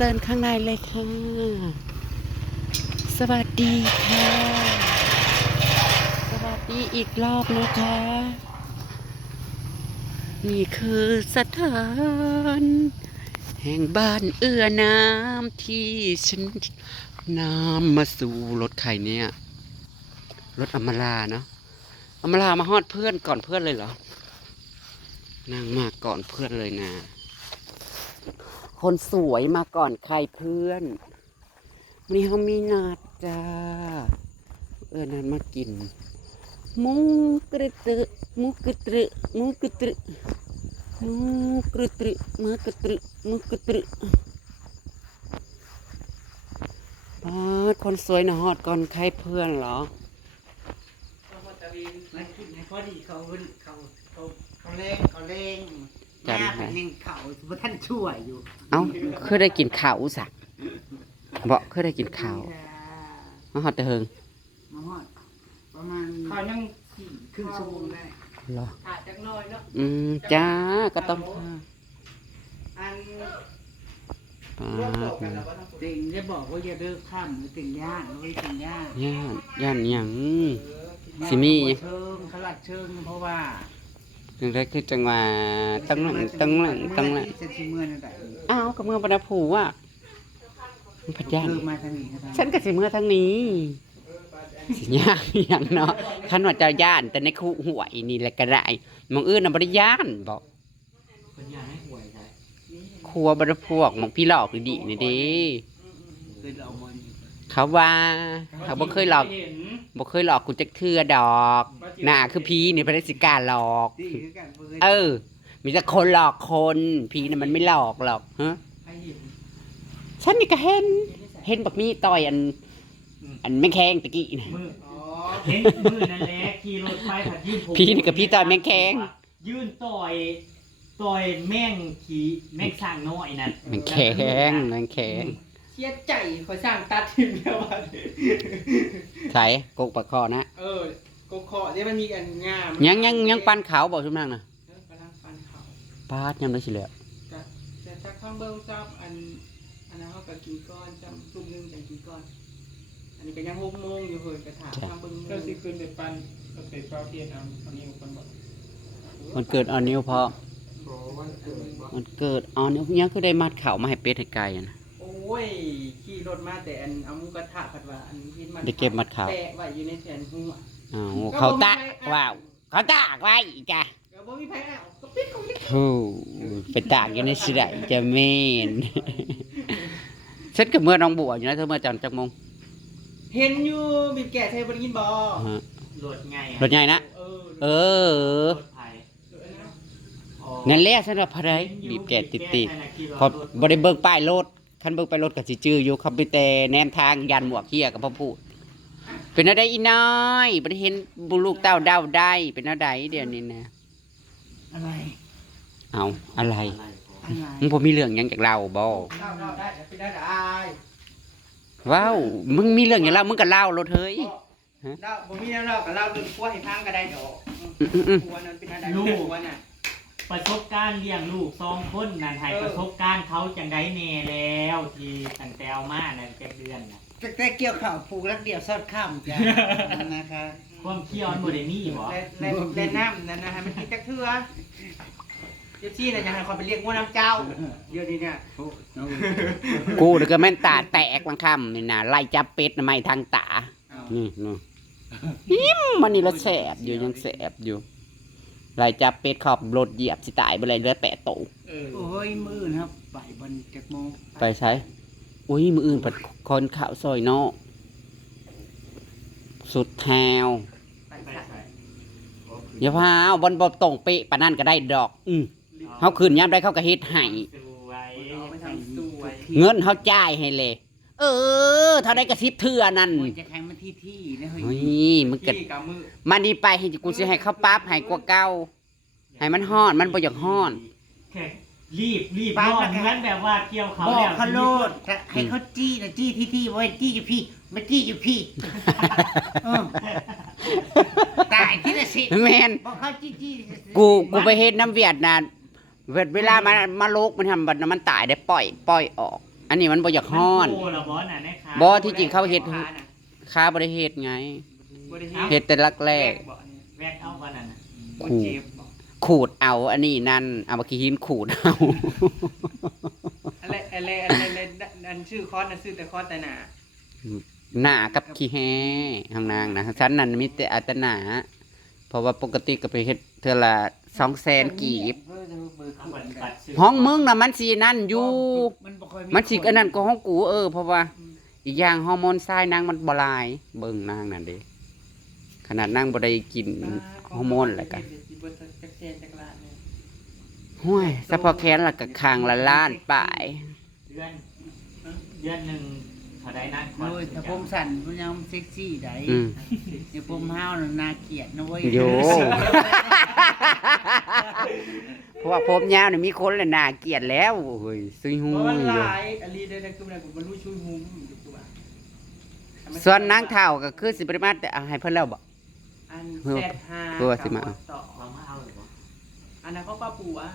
เซิร์นข้างในเลยค่ะสวัสดีค่ะสวัสดีอีกรอบนะคะนี่คือสถานแห่งบ้านเอื้อน้ำที่ฉันนำมาสู่รถใครเนี่ยรถอมราเนาะอมรามาฮอดเพื่อนก่อนเพื่อนเลยเหรอนางมาก่อนเพื่อนเลยนะคนสวยมาก่อนใครเพื่อนวันนี้เขามีนัดจ้านัดมากินหมูกระตึหมูกระตึหมูกระตึหมูกระตึหมูกระตึหมูกระตึคนสวยนะฮอดก่อนใครเพื่อนเหรอมากินให้พอดีเขาเล่งหน้าเป็นแห่งเขาเพราะท่านช่วยอยู่เอ้าเคยได้กินข้าวสักบอกเคยได้กินข้าวมาฮอดแต่เฮิงมาฮอดประมาณเขายังครึ่งชั่วโมงได้เหรอขาดจักน้อยเนาะจ้าก็ต้องอันติ่งจะบอกว่าอย่าเลิกข้ามติ่งย่างไว้ติ่งย่างย่านหยังสิมีเชิงขลัดเชิงเพราะว่าจังได้คือจังว่าตั้งหลังอ้าวกับเมืองบรรพภูอ่ะพัทยาฉันก็สิเมื่อทั้งนี้สิยากอย่างเนาะขันว่าเจ้าย่านแต่ในคู่หวยนี่แหละก็ได้มองอื่นน่ะบ่ได้ย่านบอกครัวบรรพวกมองพี่หลอกดีนี่เด้เขาว่าเขาบ่เคยหลอกกูจักเทื่อดอกหน้าคือพีนี่พระสิกาหลอกมีแต่คนหลอกคนพีน่ะมันไม่หลอกหรอกฮะฉันนี่ก็เห็นบักมีต่อยอันแม่งแข้งตะกี้นะเห็นมือนั่นแหละขี่รถไปผัดยืนพีนี่กับพี่ต่อยแม่งแข้งยืนต่อยแม่งขี่แม่งสร้างน้อยนั่นแม่งแข้งเสียใจขอสร้างตัดทิ้งแล้วว่าใส่กกปากคอนะกกคอที่มันมีอันงามยังปันเขาบอกชุมนางนะกำลังปันเขาปาดยังได้สิแล้วจะจักข้างเบิ้งจับอันนั้นเขาก็กินก้อนจำซุ่มนึงจังกินก้อนอันนี้ก็ยัง6 โมงอยู่เลยกระถางข้างเบิ้งก็สิขึ้นไปปันก็ไปเป้าเทียนเอานิ้วปันบ่มันเกิดออนิ้วพอมันเกิดออนิ้วยังคือได้มัดเข่ามาให้เป็ดให้ไก่นะโอ้ยขี่รถมาแต่อันเอามุกระทะผัดว่าอันนี้มันได้เก็บมัดเข่าแปะไว้อยู่ในแผ่นหัวเขาตากว้าวเขาตากไว้จ้ะก็บ่มีไผเอาก็ปิดเขาปิดโอ้ไปตากอยู่ในสิได้จะเมนฉันกับเมื่อน้องบัวอยู่นะเธอเมื่อจังมงเห็นอยู่บีบแก่เธอบ่ได้ยินบ่รถใหญ่นะนั่นแหละสำหรับพระใดบีบแก่ติดพอบริเบิกป้ายรถคันเบิกป้ายรถกับสิจื้ออยู่ขับไปแต่แนมทางยันหมวกเขี้ยกับพ่อพูดเป็นอะไรอีน้อยบ่ได้เห็นบุลูกเต้าเดาได้เป็นอะไรเดี๋ยวนี้นะอะไรเอาอะไรมึงบ่มีเรื่องหยังจากเราบ่ได้เป็นได้ว้าวมึงมีเรื่องอย่างเล่ามึงก็เล่ารถเฮ้ยบ่มีแล้วก็เล่าเรื่องพัวให้ฟังก็ได้ดอกพัวนั้นเป็นอะไรลูกน่ะประสบการณ์เลี้ยงลูก2 คนนั่นให้ประสบการณ์เขาจังได๋แน่แล้วที่ตั้งแต่เอามานั่น7 เดือนน่ะแต่เกี่ยวข้าวผูกรักเดียวซอดข้ามจ้ะนะคะความเคี่ยวมันบ่ได้มีบ่และน้ำนั่นนะฮะมันกินจักเทื่อเจ้าจี้น่ะจะให้คนไปเรียกว่าน้ำเจ้าเดี๋ยวนี้เนี่ยกูนี่ก็แม่นตาแตกบางคำนี่นะไล่จับเป็ดน่ะไม่ทางตานี่นู่นยิ้มมันนี่ละแสบอยู่ยังแสบอยู่ไล่จับเป็ดขอบรถเหยียบสิตายบ่เลยเหลือ8 โตโอ้ยมื้อครับไปบนจักโมงไปใช้อุ้ยมื้ออื่นปัดคนข้าวซอยนอกสุดแถวอย่าพาเอาบนบ่ตรงเป๊ะปานนั้นก็ได้ดอกเฮาขึ้นยามใดเขาก็เฮ็ดให้เงินเฮาจ่ายให้เลยเท่าใดก็10 เทื่อนั่นจะแข่งมันที่นะเฮ้ยมันก็มันนี่ไปให้กูสิให้เขาปรับให้กว่าเก่าให้มันฮ้อนมันบ่อยากฮ้อนรีบร้อนเหมือนแบบว่าเกี่ยวเขาแล้วบอกเขาโลดให้เขาจี้นะจี้ที่ไว้จี้อยู่พี่มาจี้อยู่พี่ตายที่ละสิแม่นบอกเขาจี้กูไปเฮ็ดน้ำเวียดน่ะเวลามาโลกมันทำบัดมันตายได้ปล่อยออก อันนี้มันบ่อยากฮ้อน โอ้ละบอสน่ะแม่ค้า บ่ที่จริงเขาเฮ็ดค้าบ่ได้เฮ็ดไง บ่ได้ เฮ็ดแต่ลักแรก บ่เนี่ย แวกเอาวันนั้นน่ะ บ่เจ็บบ่ ขูดเอาอันนี้นั่นเอามาขี้หินขูดเอา อะไรอันชื่อคอร์สน่ะชื่อแต่คอร์สแต่หน้า หน้ากับขี้แห้ข้างนางนะฉันนั่นมีแต่อัตนาเพราะว่าปกติก็ไปเฮ็ดเทื่อละ200,000กีบ เอาบัตรปัดซื้อ ห้องมึงน่ะมันสินั่นอยู่ มันบ่ค่อย มันสิอันนั้นก็ห้องกูเพราะว่า อีกอย่างฮอร์โมนทรายนางมันบ่หลายเบิ่งนางนั่นเด้ขนาดนางบ่ได้กินฮอร์โมนแล้วกัน บ่จักแสนจักล้านเนี่ย ห้วยเฉพาะแค้นละก็ข้างละล้านปลาย เดือนหนึ่งเท่าใดนะ โอ้ยถ้าผมสั่นมันยังเซ็กซี่ได้ อืม เดี๋ยวผมห้าวน่ะน่าเกลียดนะเว้ย โย เพราะว่าผมยาวนี่มีคนละน่าเกลียดแล้วเฮ้ยซุยฮู้ บ่มัน อ ห ยู่ ลายอันนี้ได้คือมันบ่รู้ช่วยฮู้อยู่กูว่า ส่วนนางเฒ่าก็คือสิบ่ได้มาแต่เอาให้เพิ่นแล้วบ่ อัน เพื่อ แซดห้า เพื่อสิมาเอา ต่อ เรามาเอาเลยบ่ อันนั้นก็ป้าปู่อ่ะ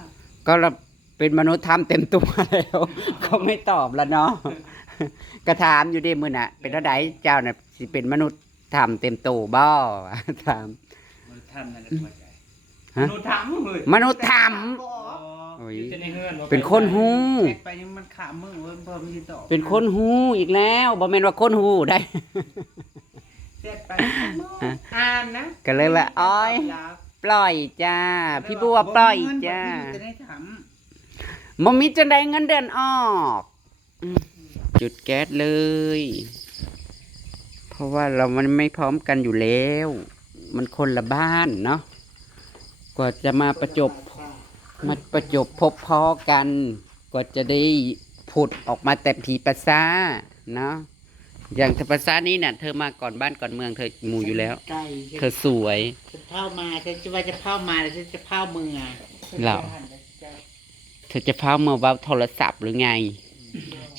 ก็เราเป็นมนุษย์ทำเต็มตัวแล้ว ก็ไม่ตอบแล้วเนาะ ก็ถามอยู่ดิมื้อน่ะ เป็นเท่าใดเจ้าน่ะสิเป็นมนุษย์ทำเต็มตัวบ่ ถาม มันทำนั่นแหละหัวใจ ฮะ มนุษย์ทำเฮ้ย มนุษย์ทำ บ่ โอ้ย อยู่แต่ในเฮือนบ่ เป็นคนฮู้ แท็กไปนี่มันขามือเว้ยเพิ่มที่ต่อ เป็นคนฮู้อีกแล้วบ่แม่นว่าคนฮู้ได้ แซดไปอ่านนะ ก็เลยว่าอ้อย ปล่อยจ้า พี่บัวปล่อยจ้า จะได้ถาม บ่มีจังไดเงินเดือนออกอืมจุดแก๊สเลย เพราะว่าเรามันไม่พร้อมกันอยู่แล้ว มันคนละบ้านเนาะกว่าจะมาประจบพบพ้อกัน กว่าจะได้ผุดออกมาแต่ผีประสาเนาะอย่างเธอประสานี่น่ะเธอมาก่อนบ้านก่อนเมืองเธอหมู่อยู่แล้ว ไก่ เธอสวย จะเผามาจะว่าจะเผามาหรือจะเผามืออ่ะ เหล่า เธอจะเฝ้ามาเว้าโทรศัพท์หรือไง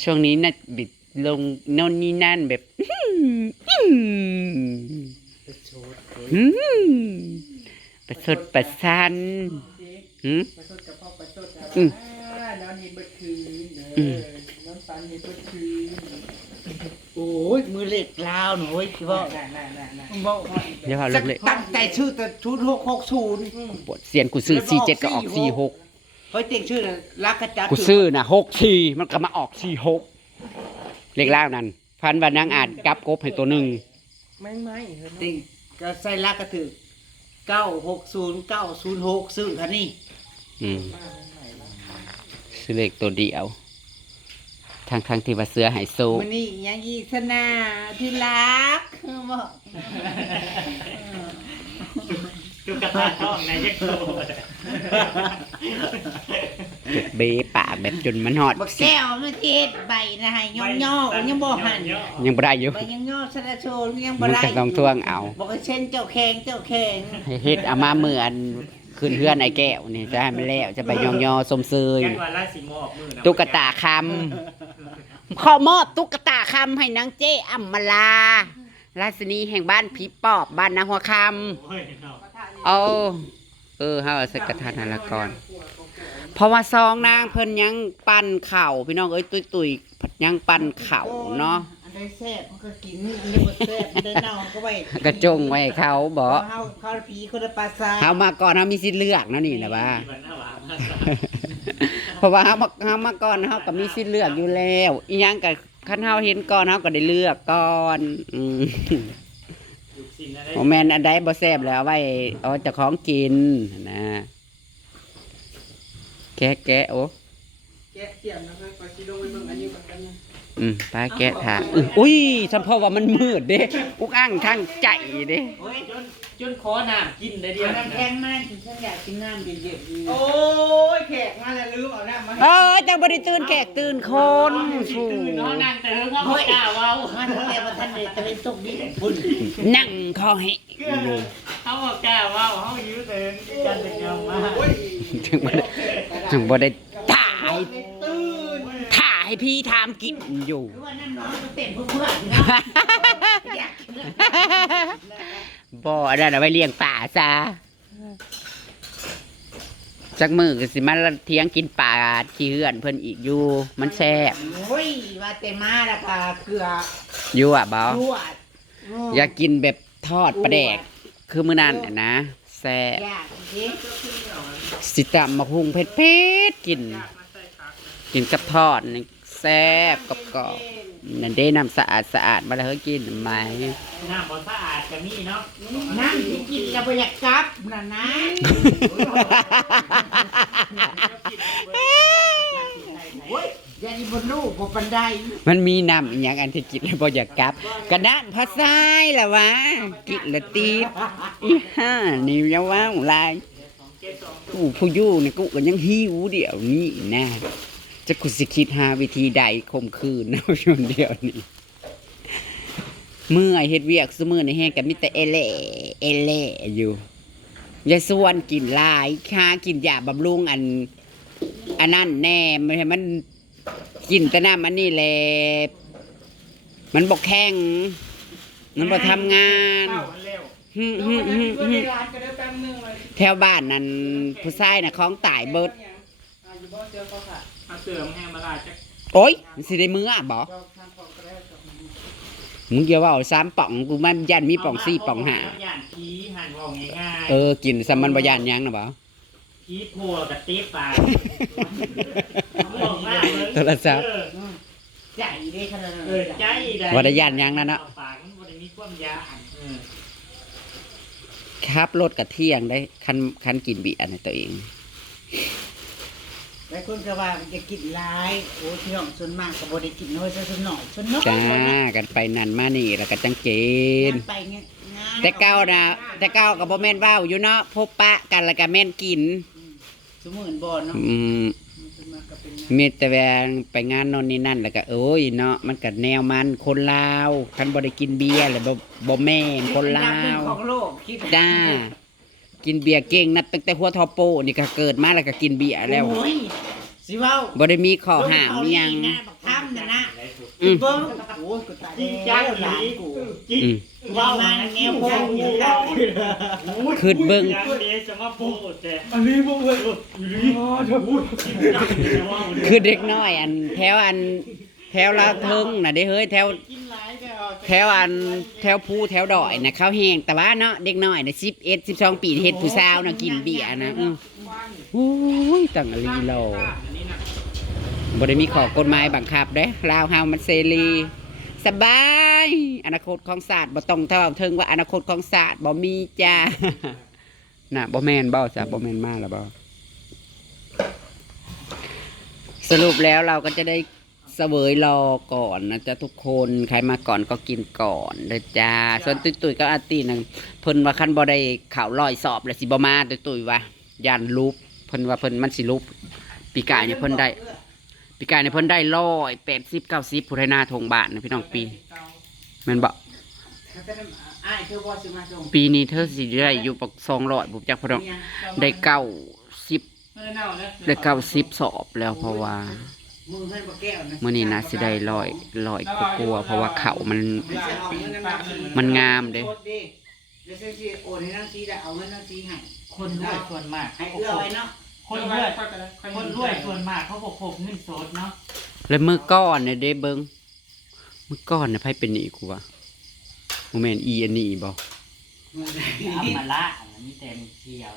ช่วงนี้น่ะบิดลงโน่นนี่นั่นแบบ ประสดประสันหืม ประชดกับพ่อประชดกับ อืม แล้วนี่เบิดคืนเด้ อื อ ม น้ำปันนี่เบิดคืน โอ้ยมือเล็กลาวหนูเว้ยคือว่า น่ะ บอก เดี๋ยวเอาเล็ก ตั้งใจชื่อแต่ชุด660 ๆปวดเสียนกูซื้อ47ก็ออก46 เฮ้ยเต็งชื่อน่ะรักกระจัด กูซื้อน่ะ64มันก็มาออก46เลขล่างนั้นพันว่านางอาจกลับกบให้ตัวหนึง ไม่เฮ้ย เต็งก็ใส่รักกระถือ960 906ซื้อคันนี้ อืมซื้อเลขตัวเดียวทางที่ว่าเสื้อไฮโซ มันนี่ยังอีสนาที่รักบอก ตุ๊กตาทองในยักษ์โต จุดเบปากแบบจนมันหอด บักแก้วมาเทศใบนะให้ย่อๆยังบ่หัน ยังบ่ได้อยู่ ใบยังย่อสระโชนยังบ่ มัน ได้ ก็ต้องท่วงเอา บอกให้เช่นเจ้าแข็ง ให้เฮ็ดเอามาเหมือนคืนเฮือนไอ้แก้วนี่จะให้มันแล้วจะไปยอๆสมเซย แกนว่าราศีหมอกมือนะ ตุ๊กตาคำขอมอบตุ๊กตาคำให้นางเจ้อัมมาลาราชินีแห่งบ้านผีปอบบ้านนาหัวค โอ้ยเนาะ ำเอาเฮาเอาใส่กระทะนั่นละก่อน เพราะว่าซองนางเพิ่นยังปั่นเข่าพี่น้องเอ้ยตุยๆผัดยังปั่นเข่าเนาะ อันใดแซ่บมันก็กินอันใดบ่แซ่บอันใดเน่ามันก็ไว้ กระจงไว้ให้เขาบ่ เขาผีคนละปลาซา เฮามาก่อนเฮามีสิทธิ์เลือกเนาะนี่นะว่า มันน่าหวานมาก เพราะว่าเฮามาก่อนเฮาก็มีสิทธิ์เลือกอยู่แล้วอีหยังก็คันเฮาเห็นก่อนเฮาก็ได้เลือกก่อนลูกชิ้นอะไร บ่แม่นอันใดบ่แซ่บแล้วเอาไว้เอาเจ้าของกินนะแกะโอ้ แกะเตรียมนะเฮ้ยไปสิลงไปเบิ่งอันนี้ก่อนกันเนี่ย ป้าแกะถาอุ้ยสัมพอว่ามันมืดเด้อุกอั้งทางใจเด้ โอ้ย จนขอน้ำกินได้เดียว เอาน้ำแข็งมาฉันอยากกินน้ำเย็นๆ โอ้ยแขกมาแล้วลืมเอาน้ำมาให้ แต่บ่ได้ตื่นแขกตื่นคน ตื่นเนาะนั่งแต่เฮิงว่าไม่กล้าเว้า มันแต่ว่าท่านเลยตะเป็นตกดินบุญ นั่งคอให้ เขาบอกกล้าเว้าเขายื้อแต่เฮิงกันแต่ยอมมา โอ้ย ถึงบ่ได้ถ่าย ตื่น ถ่ายให้พี่ทำกินอยู่ หรือว่าน้ำน้องก็เต็มเพื่อนๆนะอยากกินน้ำ บ่อันนั้นเอาไว้เลี้ยงป่าซะ จักมือก็สิมาเที่ยงกินปลาขี้เหือนเพิ่นอีกอยู่มันแซ่บ โอ้ยว่าแต่มาแล้วก็เกลือ อยู่อ่ะบ่ ลวด อยากกินแบบทอดปลาแดกคือมื้อนั้นน่ะนะแซ่บ ยากจริง สิตำบักหุ่งเผ็ดๆกินกับทอดนี่แซ่บกรอบๆนั่นเด้น้ำสะอาดมาแล้วเฮ้ยกินไหม น้ำบ่สะอาดก็มีเนาะ นั่นที่กินแล้วบ่อยากกลับน่ะนะ โอ้ยยานี่บนลูกบ่ปันได มันมีน้ำอีหยังอันที่กินแล้วบ่อยากกลับกระดานภาษายล่ะวะกินแล้วตีดอีห่านี่อย่าว้าวหลายกูผู้อยู่นี่กูก็ยังหิวเดี๋ยวนี้นะจะกูสิคิดหาวิธีใดข่มขืนเอาชนเดียวนี้เมื่อยเฮ็ดเวียกซุมื้อนี่แฮงก็มีแต่เอเล่อยู่อย่าส่วนกินหลายค่ากินยาบำรุงอันนั้นแน่มันให้มันกินแต่น้ำอันนี้แหละมันบอกแข็งมันบอกทำงาน เข้าอันเร็ว ฮึ่ม เดี๋ยวมันจะมีร้านก็ได้แป๊บนึงเลย แถวบ้านนั่นผู้ชายน่ะของตายเบิด อยู่บ่เจอเขาค่ะเอาเสือมแห้งมาลาจัก โอ้ยมันสิได้มืออ่ะบ่ เราทำของก็ได้กับมัน มึงอย่าว่าเอา3ป่องกูมันยันมีป่อง4ป่อง5 ย่านผีหั่นว่าง่ายๆ เออกินซะมันบ่ยันหยังน่ะบ่ ผีโพกับตีปากบอกมากเลย โทรศัพท์ ใจเด้ขนาดนั้น ใจได้ บ่ได้ย่านหยังนั่นเนาะ ปากมันบ่ได้มีความยาอันครับรถกะเที่ยงได้คันกินเบียร์ในตัวเอง หลายคนก็ว่ามันจะกินหลายโอ้พี่น้องส่วนมากก็บ่ได้กินน้อยซะส่วนน้อยส่วนน้อย จ้ากันไปนั่นมานี่แล้วก็จังกิน ไปเงี้ยงาน แต่เก้านะแต่เก้ากับบ่แม่นเว้าอยู่เนาะพบปะกันแล้วก็แม่นกิน สมื่นบ่เนาะ ส่วนมากก็เป็นงาน มีแต่แวงไปงานนอนนี่นั่นแล้วก็โอ้ยเนาะมันก็แนวมันคนลาวคันบ่ได้กินเบียร์เลยบ่แม่นคนลา อันดับหนึ่ง ว ของโลกคิด จ้ากินเบียร์เก่งนับตั้งแต่หัวทอโปนี่ก็เกิดมาแล้วก็กินเบียร์แล้ว โอ้ยสิเว้า บ่ได้มีข้อห้ามอิหยัง ลนะบักทํน่ะนะ อืม เบิ่งโอ้ยกูตาย จริง แล้ จั ว ง หลาน นี้ กู จริง อืม ว่ามาแนวพวกอยู่แล้ว คืดเบิ่ง ยังเดชจะมาพูดแต่ อันนี้พวกเว้ยอ๋อเธอพูด คือเด็กน้อยแถวลาวเทิงน่ะเด้เฮ้ยแถว กินหลายก็เอา แถวภูแถวดอยนะข้าวแห้งแต่ว่าเนาะเด็กน้อยนะ11 12 ปีเฮ็ดผู้สาวนะกินเบียร์นะอุ้ยตั้งอลีโลบ่ได้มีข้อกฎหมายบังคับเด้ลาวเฮามันเสรีสบายอนาคตของศาสตร์บ่ต้องเท่าถึงว่าอนาคตของศาสตร์บ่มีจ้า น่ะบ่แม่นบ่จ้ะบ่แม่นมาแล้วบ่สรุปแล้วเราก็จะได้เสวยรอก่อนนะจ๊ะทุกคนใครมาก่อนก็กินก่อนเด้อจ้าส่วนตุ้ยๆก็อาตีนึงเพิ่นว่าคันบ่ได้ข่าวลอยสอบแล้วสิบ่มาตุ้ยๆว่าย่านลุบเพิ่นว่าเพิ่นมันสิลุบปีกายนี่เพิ่นได้180 90ผู้ใดหน้าทงบ้านนะพี่น้องปีแม่นบ่ อ้ายเธอบ่สิมาส่ง ปีนี้เธอสิได้อยู่ปัก200บ่จักพี่น้องได้90สอบแล้วเพราะว่า มึงให้บ่แก้วนะ มื้อนี้น่าสิได้ร้อยกลัวๆเพราะว่าเขามันงามเด้ เดี๋ยวสิโอนให้นางซีได้เอาเงินนางซีให้ คนรวยส่วนมาก ให้เอื้อไว้เนาะ คนรวยส่วนมากเขาบอกพกเงินสดเนาะ แล้วมื้อก่อนเนี่ยเด้เบิ่งมื้อก่อนน่ะไผเป็นหนี้กูวะบ่แม่นอีอันนี้บ่ อัมมาละมีแต่มเที่ยว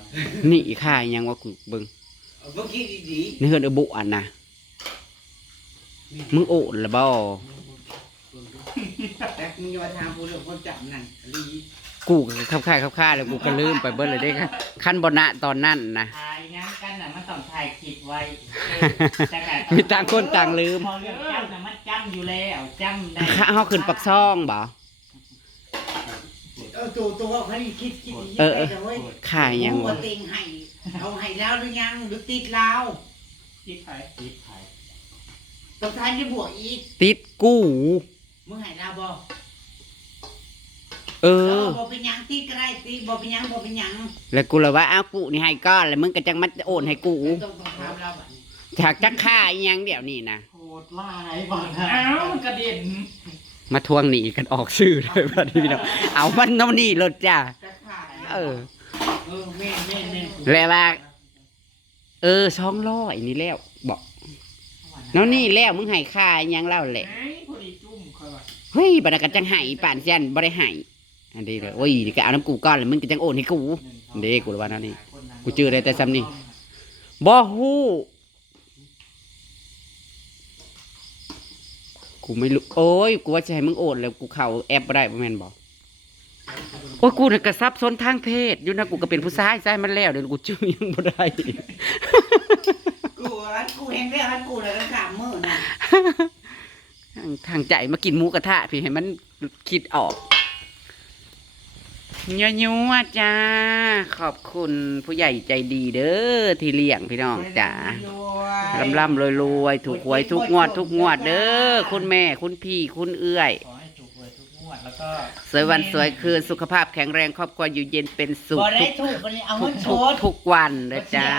หนี้ค่าอิหยังวะกูเบิ่ง เมื่อกี้ดี ในเฮือนบุอันน่ะมึงโอนละบ่ ๆแต่มึงอย่ามาถามผู้เรื่องคนจับนั่นลี กูก็คับค่าแล้วกูก็ลืมไปเบิดเลยเด้คันบ่ณตอนนั้นนะ ถ่ายงานกันน่ะมันต้องถ่ายคลิปไว้ มีต่างคนต่างลืม พอเรื่องจำน่ะมันจำอยู่แล้วจำได้ เฮาขึ้นปักซ่องบ่ ตัวเขาให้คิดดี เออ ไปแต่เว้ย ค่าอิหยัง มึ วะ บ่เต็งให้เอาให้แล้วหรือยังหรือติดลาว ที่ไทย คลิปถ่าย ต้องทานได้บวกอีก ติดกู มึงให้ลาวบ่ เออ บ่เป็นหยังติดก็ได้ติดบ่เป็นหยังบ่เป็นหยัง แล้วกูเลยว่าอ้าวกูนี่ให้ก้อนแล้วมึงก็จังมาโอนให้กู ต้องถามเราบัดนี้ จากจักค่าอิหยังเดี๋ยวนี้นะ โหดร้ายบ้างนะ อ้าวมันกระเด็น มาทวงหนี้กันออกชื่อเลยบัดนี้พี่น้องเอามันเอานี่รถจ้า จะขาย เออ แม่ แล้วว่า 200นี่แล้วบอกเนาะนี่แล้วมึงให้ค่าอิหยังเล่าแหละ ไอ้พอดีจุ่มคอยว่า เฮ้ยบัดนั้นก็จังให้ป่านจันบ่ได้ให้อันนี้เลยโอ้ยนี่ก็เอาน้ำกูก่อนแล้วมึงก็จังโอนให้กูเด้กูว่านั่นนี่กูจื้อได้แต่ซ้ำนี่บ่ฮู้กูไม่รู้โอ้ยกูว่าจะให้มึงโอนแล้วกูเข้าแอปบ่ได้บ่แม่นบ่โอ้ยกูน่ะก็ซับซ้อนทางเพศอยู่นะกูก็เป็นผู้ชายใช่มันแล้วเดี๋ยวกูจื้อยังบ่ได้ กูเห็นเรื่องกูเลยกัน3 มื้อนะ ทางใจมากินหมูกระทะพี่ให้มันคิดออกยัวๆจ้าขอบคุณผู้ใหญ่ใจดีเด้อที่เลี้ยงพี่น้องจ้าร่ำรวยถูกหวยทุกงวดเด้อคุณแม่คุณพี่คุณเอื้อย ขอให้ถูกหวยทุกงวดแล้วก็ สวยวันสวยคืนสุขภาพแข็งแรงครอบครัวอยู่เย็นเป็นสุข บ่ได้ถูกคนนี้เอาเงินโชด ทุกวันนะจ้า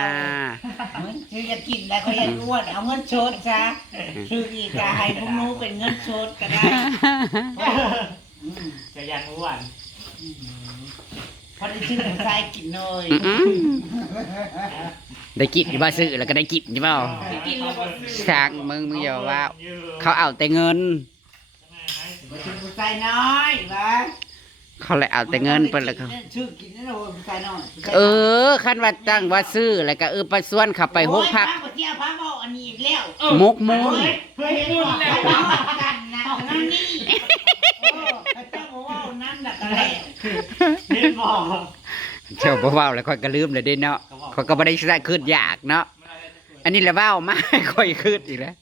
คือจะกินแล้วเขาอยากอ้วนเอาเงินโชดซะคืออีกจะให้พวกนู้เป็นเงินโชดก็ได้ จะยันอ้วน พอได้ชื่อของชายกินหน่อย ได้กินอยู่บ้าซื้อแล้วก็ได้กินใช่เปล่า กินแล้วก็ ช้างมึงอย่าว่าเขาเอาแต่เงิน มาชื่อของชายน้อยเหรอ เขาเลยเอาแต่เงินไปแล้วเขา ชื่อกินนั่นโอ้ยชายน้อย ขั้นว่าตั้งว่าซื้อแล้วก็ไปส่วนขับไปหกพัก โอ้ยพระเจ้าพระบอกอันนี้อีกแล้ว มุก เพื่อเห็นว่ากันนะนั่นนี่พระเจ้าบอกว่านั่นแหละกันแหละ เห็นบอก เชื่อบ่เว้าแล้วค่อยก็ลืมเลยเด้เนาะค่อยก็บ่ได้ใส่คืนอยากเนาะอันนี้แหละเว้ามาค่อยคืนอีกแล้ว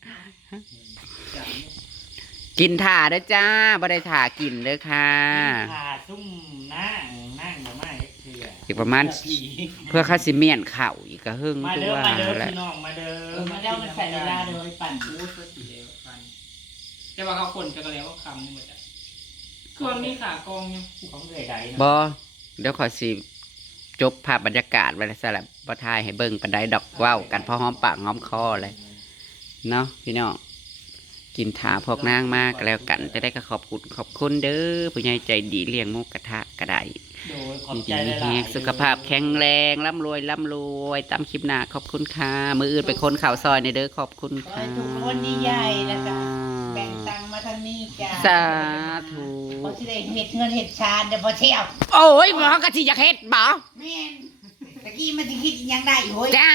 กินถ่าเด้อจ้าบ่ได้ถ่ากินเด้อค่ะ ขาซุ่มนั่งมาไม่เถื่อ อีกประมาณเพื่อคาสิเมียนข้าวอีกก็หึ่ง มา ตั เด้อ ว มาเด้อ แหละ พี่น้องมาเด้อ มาแล้วมันใส่เวลาเลยปั่น โอ้ยเพื่อสีเหลวฟันแต่ว่าเขาคนจะกระแล้วคำนี่หมดอ่ะเครื่องนี้ขากองยัง ของเอื่อยใด บ่เดี๋ยวขอยสิจบภาพบรรยากาศไว้แล้วซะแหละบ่ทายให้เบิ่งปานใดดอกเว้ากันพอหอมปากหอมคอเลยเนาะพี่น้องกินถาพวกนางมากแล้วกันจะได้ก็ขอบคุณเด้อผู้ใหญ่ใจดีเลี้ยงหมูกระทะก็ได้ โดยขอบ ดี ใจห ดี ลายๆ สุขภาพแข็งแรงร่ำรวยตามคลิปหน้าขอบคุณค่ะมืออื่นไปคนข่าวซอยในเด้อขอบคุณ ขอ ค่ะ ให้ทุกคนดีใหญ่แล้วก็แบ่งตังค์มาทางนี้จ้า สาธุ พอสิได้เห็ดเงินเห็ดชาเดี๋ยวพอเที่ยว โอ้ยหมอกะทิอยากเฮ็ดบ่ แม่นตะกี้มันสิคิดอีหยังได้โหย จ้า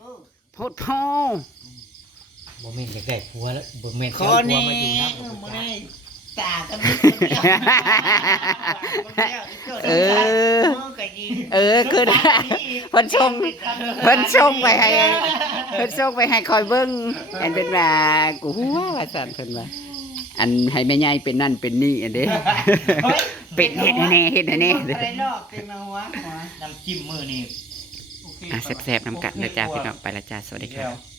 เออ โพดโพ บ่แม่นอยากได้ผัวแล้วบ่แม่น ขอแน่มื้อนี้จ่ากันมีคนเดียว เออ ก็ดี คือเพิ่นชงไปให้คอยเบิ่งอันเป็นว่ากูฮู้ว่าซั่นเพิ่นว่าอันให้แม่ใหญ่เป็นนั่นเป็นนี่อันเด้ เป็นเฮ็ดให้แน่เฮ็ดให้แน่ อะไรลอกเป็นมาหัว น้ำจิ้มมือนี่ โอเค แซ่บๆน้ำกันเด้อจ้าพี่น้องไปละจ้าสวัสดีครับ แล้ว